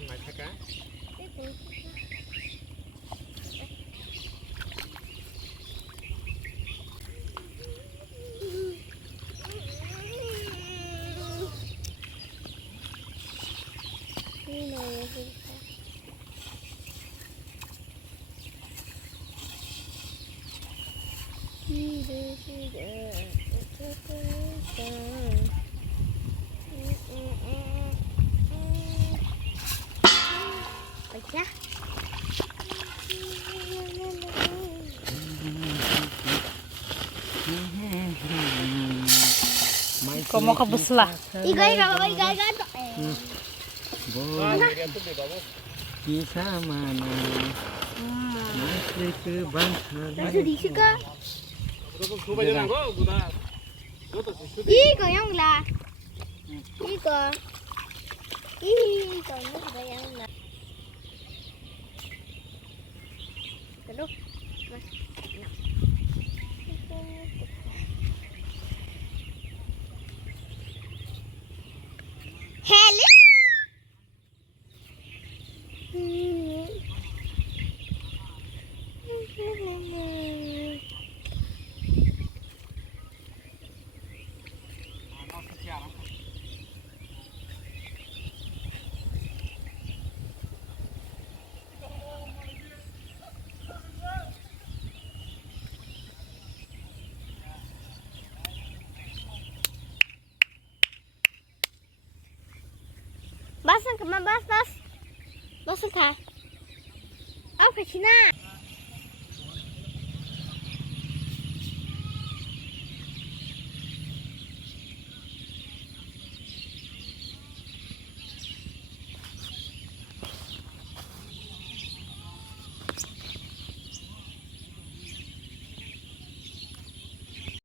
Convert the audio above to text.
làm này thay cá Ya. Como ka busla? Igay. Bisa mana masih ke bangsa Di sika. Igo yang lah. Igo yang lah. Aduh. Hele. Bas ka, bas. Bas ka. Apa sih nak?